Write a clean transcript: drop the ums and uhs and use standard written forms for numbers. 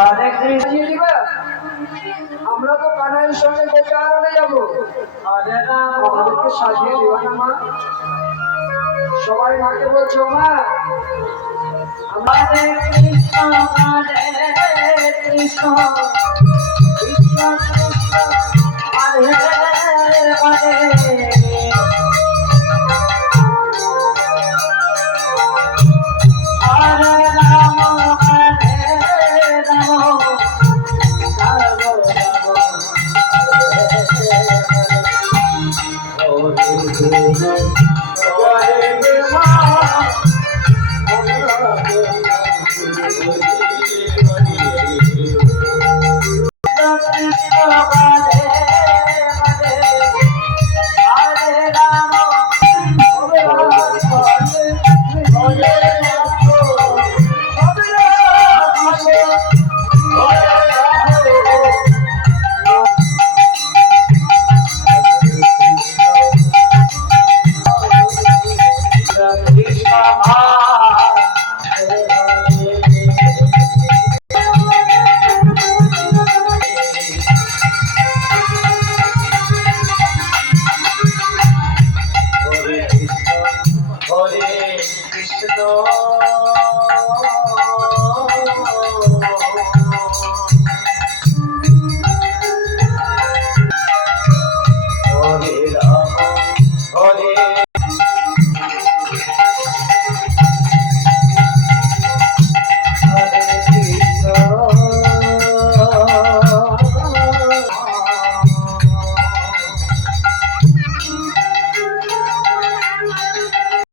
আরে কৃষ্ণ আমরা তো কানাইয়ের সঙ্গে গোচারণে যাব। আরে রাম আমাদেরকে সাজিয়ে দিও না মা। সবাই মাকে বলছো মা হরে কৃষ্ণ হরে কৃষ্ণ কৃষ্ণ কৃষ্ণ হরে হরে হরে রাম রাম Krishna